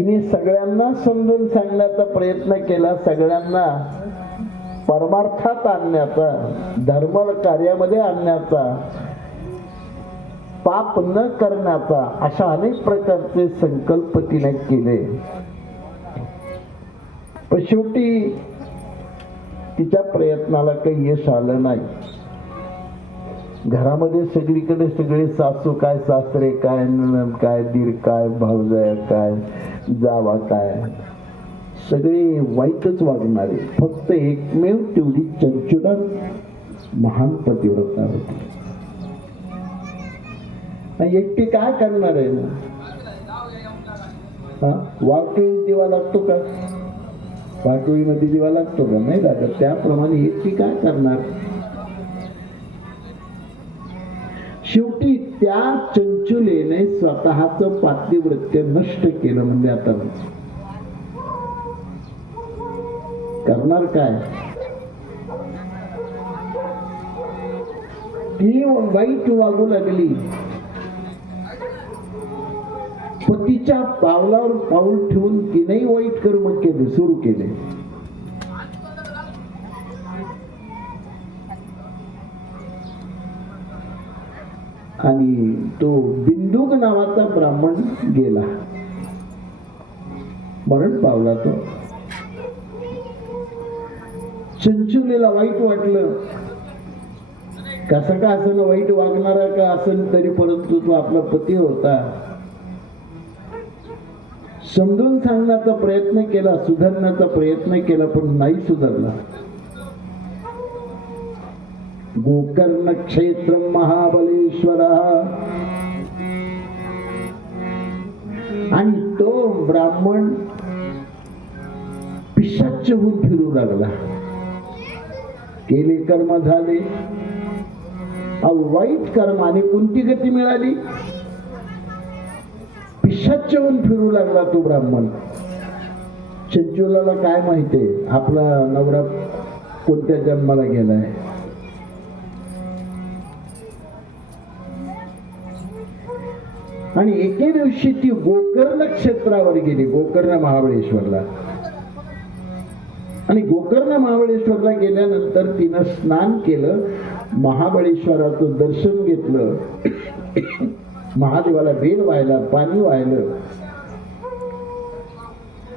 हिने सगळ्यांना समजून सांगण्याचा प्रयत्न केला सगळ्यांना परमार्थात आणण्याचा धर्म कार्यामध्ये आणण्याचा पाप न करण्याचा अशा अनेक प्रकारचे संकल्प तिने केले. पण शेवटी तिच्या प्रयत्नाला काही यश आलं नाही. घरामध्ये सगळीकडे सगळे सासू काय सासरे काय नणंद काय दीर काय भावजया काय जावा काय? सगळे वाईटच वागणारे. फक्त एकमेव तेवढी चंचुला महान पतिव्रता होती. एकटी काय करणार आहे ना? हा? वाटोळी दिवा लागतो का? वाटोळीमध्ये दिवा लागतो का? नाही लागत. त्याप्रमाणे एकटी काय करणार? शेवटी त्या चंचुलेने स्वतःच पातिवृत्य नष्ट केलं म्हणजे आता करणार काय? ती वाईट वागू लागली. पतीच्या पावलावर पाऊल ठेवून तिनेही वाईट कर्म केले सुरू केले. आणि तो बिंदुक नावाचा ब्राह्मण गेला. मरण पावला तो. चंचुलेला वाईट वाटलं. कसं का असं वाईट वागणारा का असेल तरी परंतु तो आपला पती होता. समजून सांगण्याचा प्रयत्न केला सुधारण्याचा प्रयत्न केला पण नाही सुधारला. गोकर्ण क्षेत्र महाबलेश्वर. आणि तो ब्राह्मण पिशाच होऊन फिरू लागला. केले कर्म झाले. वाईट कर्माने कोणती गती मिळाली? पिशाच होऊन फिरू लागला तो ब्राह्मण. चंचुलाला काय माहितीये आपला नवरा कोणत्या जन्माला गेलाय? आणि एके दिवशी ती गोकर्ण क्षेत्रावर गेली गोकर्ण महाबळेश्वरला. आणि गोकर्ण महाबळेश्वरला गेल्यानंतर तिनं स्नान केलं महाबळेश्वराचं दर्शन घेतलं महादेवाला बेल व्हायला पाणी व्हायलं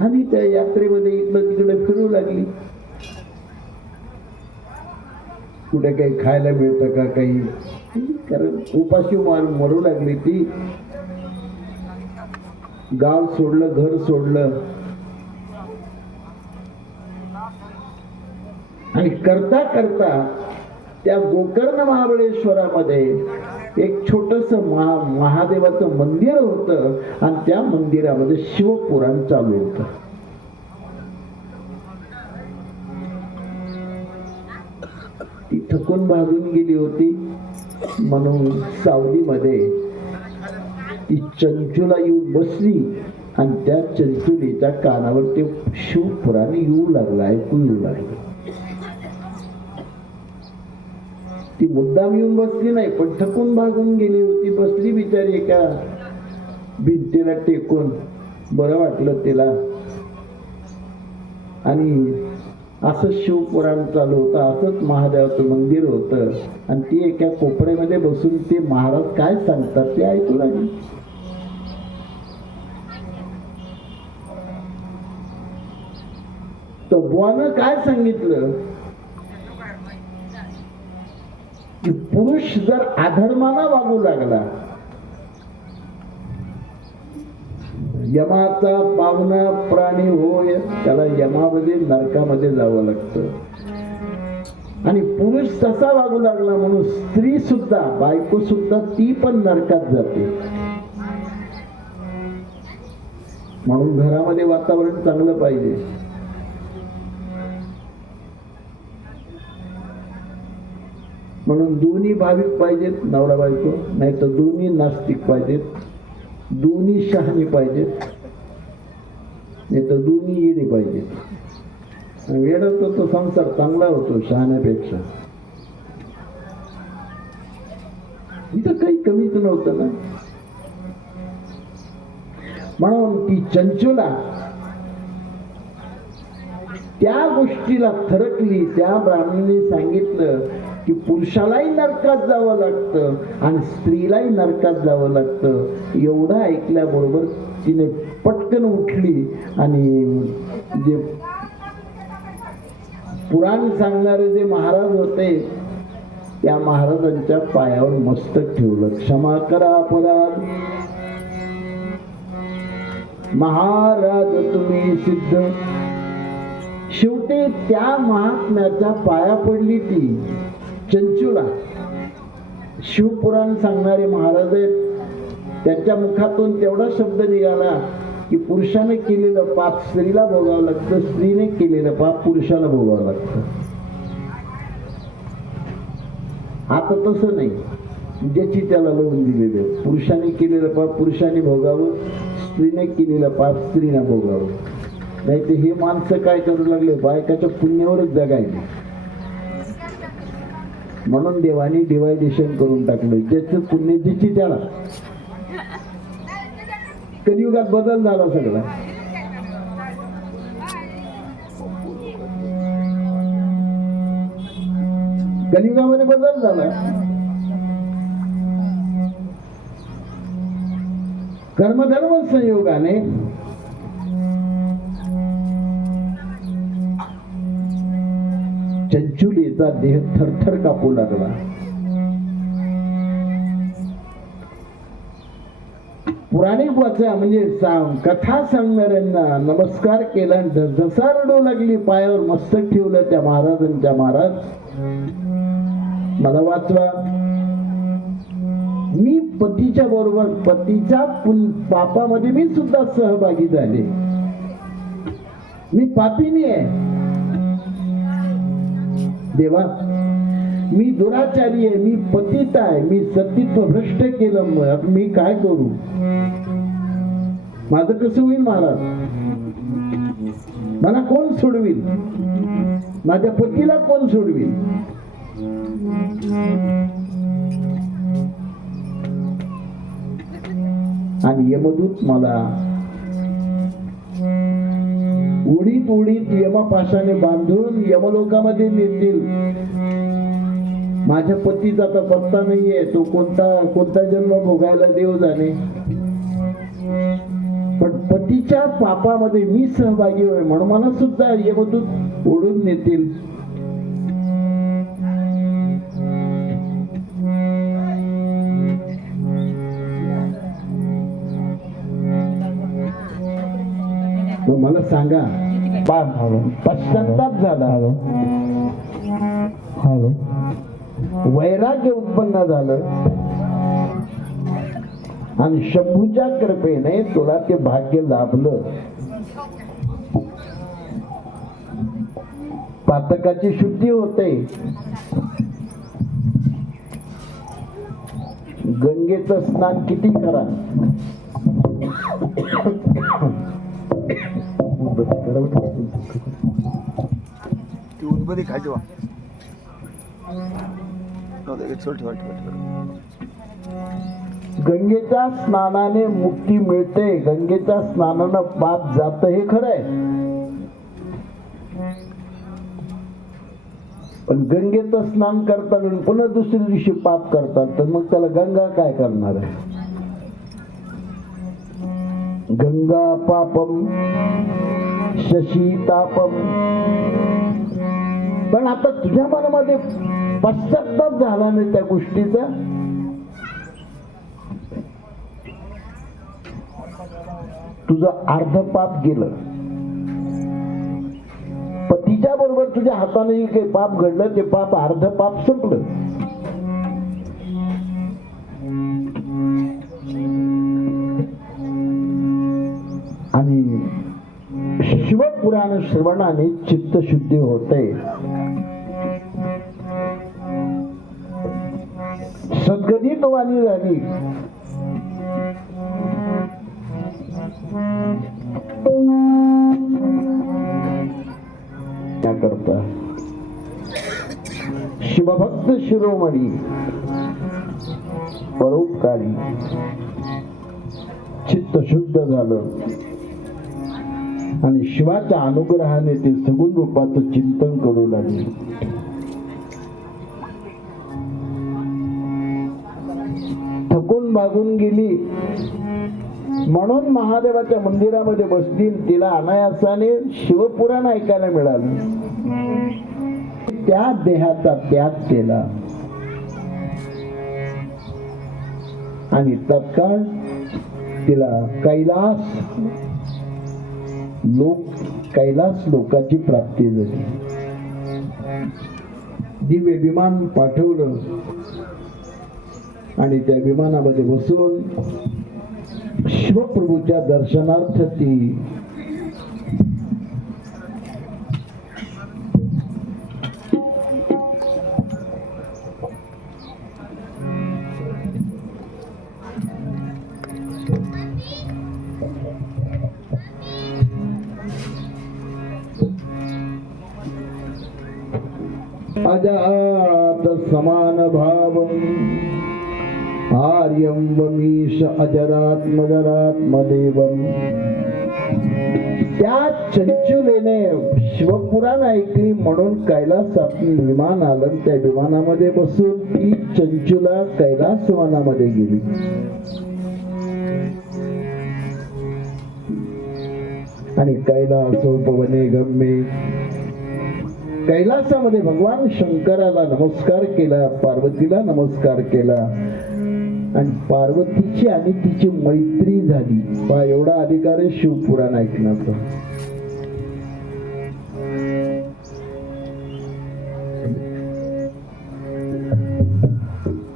आणि त्या यात्रेमध्ये इकडं तिकडे फिरू लागली. कुठे काही खायला मिळतं का काही? कारण उपाशी मार मरू लागली ती. गाव सोडलं घर सोडलं. आणि करता करता त्या गोकर्ण महाबळेश्वरामध्ये एक छोटस महा महादेवाचं मंदिर होतं आणि त्या मंदिरामध्ये शिवपुराण चालू होतं. ती थकून भागून गेली होती म्हणून सावलीमध्ये ती चंचुला येऊन बसली आणि त्या चंचुलीच्या कानावर ते शिवपुराने येऊ लागला ऐकू येऊ लागलं. ती मुद्दाम येऊन बसली नाही पण थकून भागून गेली होती बसली बिचारी एका भिंतीला टेकून. बरं वाटलं तिला. आणि असंच शिवपुराण चालू होतं असंच महादेवाचं मंदिर होतं. आणि ती एका कोपऱ्यामध्ये बसून ते महाराज काय सांगतात ते ऐकू लागली. तर काय सांगितलं? की पुरुष जर अधर्माला वागू लागला यमाचा पावना प्राणी होय त्याला यमामध्ये नरकामध्ये जावं लागतं. आणि पुरुष तसा वागू लागला म्हणून स्त्री सुद्धा बायको सुद्धा ती पण नरकात जाते. म्हणून घरामध्ये वातावरण चांगलं पाहिजे. म्हणून दोन्ही भाविक पाहिजेत नवरा बायको नाही तर दोन्ही नास्तिक पाहिजेत. दोन्ही शहाणी पाहिजेत नाही तर दोन्ही येणे पाहिजेत वेळ तो संसार चांगला होतो शहाण्यापेक्षा. इथं काही कमीच नव्हतं ना. म्हणून ती चंचुला त्या गोष्टीला थरकली त्या ब्राह्मणीने सांगितलं की पुरुषालाही नरकात जावं लागतं आणि स्त्रीलाही नरकात जावं लागतं. एवढं ऐकल्याबरोबर तिने पटकन उठली आणि जे पुराण सांगणारे जे महाराज होते त्या महाराजांच्या पायावर मस्तक ठेवलं. क्षमा करा अपराध महाराज तुम्ही सिद्ध. शेवटी त्या महात्म्याच्या पाया पडली ती. चंचुला शिवपुराण सांगणारे महाराज आहेत. त्यांच्या मुखातून तेवढा शब्द निघाला की पुरुषाने केलेलं पाप स्त्रीला भोगावं लागतं स्त्रीने केलेलं पाप पुरुषाला भोगावं लागतं. आता तसं नाही. ज्याची त्याला लावून दिलेलं आहे. पुरुषाने केलेलं पाप पुरुषाने भोगावं स्त्रीने केलेलं पाप स्त्रीने भोगावं. नाही ते हे माणसं काय करू लागले? बायकाच्या पुण्यावरच जगायचे म्हणून देवाने डिवायडेशन करून टाकलं. ज्याचं पुण्य जिची त्याला. कलियुगात बदल झाला सगळा. कलियुगामध्ये बदल झाला. कर्मधर्म संयोगाने चंचुलीचा देह थरथर कापू लागला. पुराणिक वाचा म्हणजे सांग कथा सांगणाऱ्यांना नमस्कार केला आणि जसा रडू लागली पायावर मस्तक ठेवलं त्या महाराजांच्या महाराज. मला वाचवा. मी पतीच्या बरोबर पतीच्या पापामध्ये मी सुद्धा सहभागी झाले. मी पापिनी आहे. देवा मी दुराचारी आहे मी पतित आहे मी सतीत्व भ्रष्ट केलं मग मी काय करू? माझं कसं होईल महाराज? मला कोण सोडविल? माझ्या पतीला कोण सोडविल? आणि यमदूत मला उडीत उडीत यमपाशाने बांधून यमलोकामध्ये नेतील. माझ्या पतीचा आता पत्ता नाहीये. तो कोणता कोणता जन्म भोगायला देव जाणे. पण पतीच्या पापामध्ये मी सहभागी होय म्हणून मला सुद्धा यमदूत ओढून नेतील. सांगा. पश्चाताप झाला. हॅलो वैराग्य उत्पन्न झालं. आणि शंभूच्या कृपेने तुला ते भाग्य लाभलं. पातकाची शुद्धी होते. गंगेचं स्नान किती करा. ती उदबत्ती खायची वा गंगेच्या स्नानाने मुक्ती मिळते. गंगेच्या स्नानानं पाप जात हे खरंय पण गंगेचं स्नान करताना पुन्हा दुसऱ्या दिवशी पाप करतात तर मग त्याला गंगा काय करणार आहे? गंगा पापम शशी पण आता तुझ्या मनामध्ये पश्चाताप झाला नाही त्या गोष्टीचा? तुझं अर्ध पाप गेलं. पतीच्या बरोबर तुझ्या हाताने काही पाप घडलं ते पाप अर्ध पाप संपलं. पुराण शिवपुराण श्रवणाने चित्तशुद्धी होते. सद्गतीत वाणी झाली. करता? शिवभक्त शिरोमणी. परोपकारी. चित्त शुद्ध झालं. आणि शिवाच्या अनुग्रहाने ते सगुण रूपाचं चिंतन करू लागले. थकून मागून गेली. म्हणून महादेवाच्या मंदिरामध्ये बसली तिला अनायासाने शिवपुराण ऐकायला मिळालं. त्या देहाचा त्याग केला. आणि तत्काळ तिला कैलास लोक कैलास लोकाची प्राप्ती झाली. दिव्य विमान पाठवलं आणि त्या विमानामध्ये बसून शिवप्रभूच्या दर्शनार्थ ती अजात समान भाव। आर्यं वमीश अजरात्मजरात्मदेवम त्या चंचुलेने शिवपुराण ऐकली म्हणून कैलासातून विमान आलं त्या विमानामध्ये बसून ती चंचुला कैलास वनामध्ये गेली. आणि कैलास उपवने गम्मे कैलासामध्ये भगवान शंकराला नमस्कार केला पार्वतीला नमस्कार केला. आणि पार्वतीची आणि तिची मैत्री झाली. पहा एवढा अधिकार आहे शिवपुराण ऐकण्याचा.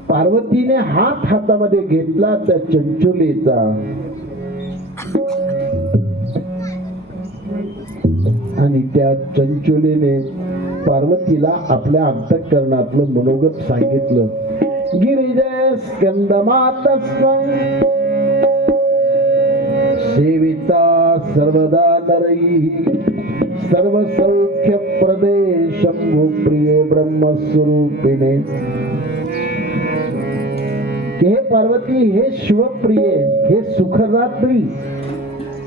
पार्वतीने हात हातामध्ये घेतला त्या चंचुलेचा. आणि त्या चंचुलेने पार्वतीला आपल्या अंतःकरणातलं मनोगत सांगितलं. गिरिजय स्कंदमातस्वं सेविता सर्वदा नरई सर्व सौख्य प्रदेश प्रिय ब्रह्मस्वरूपिणे. हे पार्वती हे शिवप्रिय हे सुखरात्री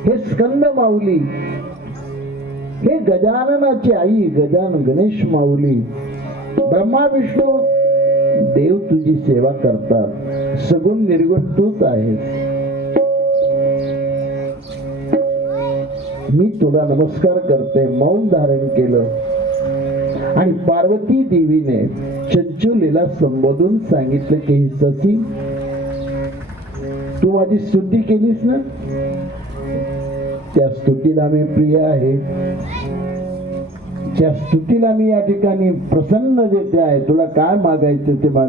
हे स्कंद माऊली हे गजाननाची आई गजान गणेश माऊली. ब्रह्मा विष्णू देव तुझी सेवा करतात. सगुण निर्गुण तूच आहेस. मी तुला नमस्कार करते मौन धारण केलं. आणि पार्वती देवीने चंचुलीला संबोधून सांगितलं की ससी तू माझी स्तुती केलीस ना? त्या स्तुतीला मी प्रिय आहे. स्तुतीला मी या ठिकाणी प्रसन्न देते आहे तुला काय मागायचं ते माग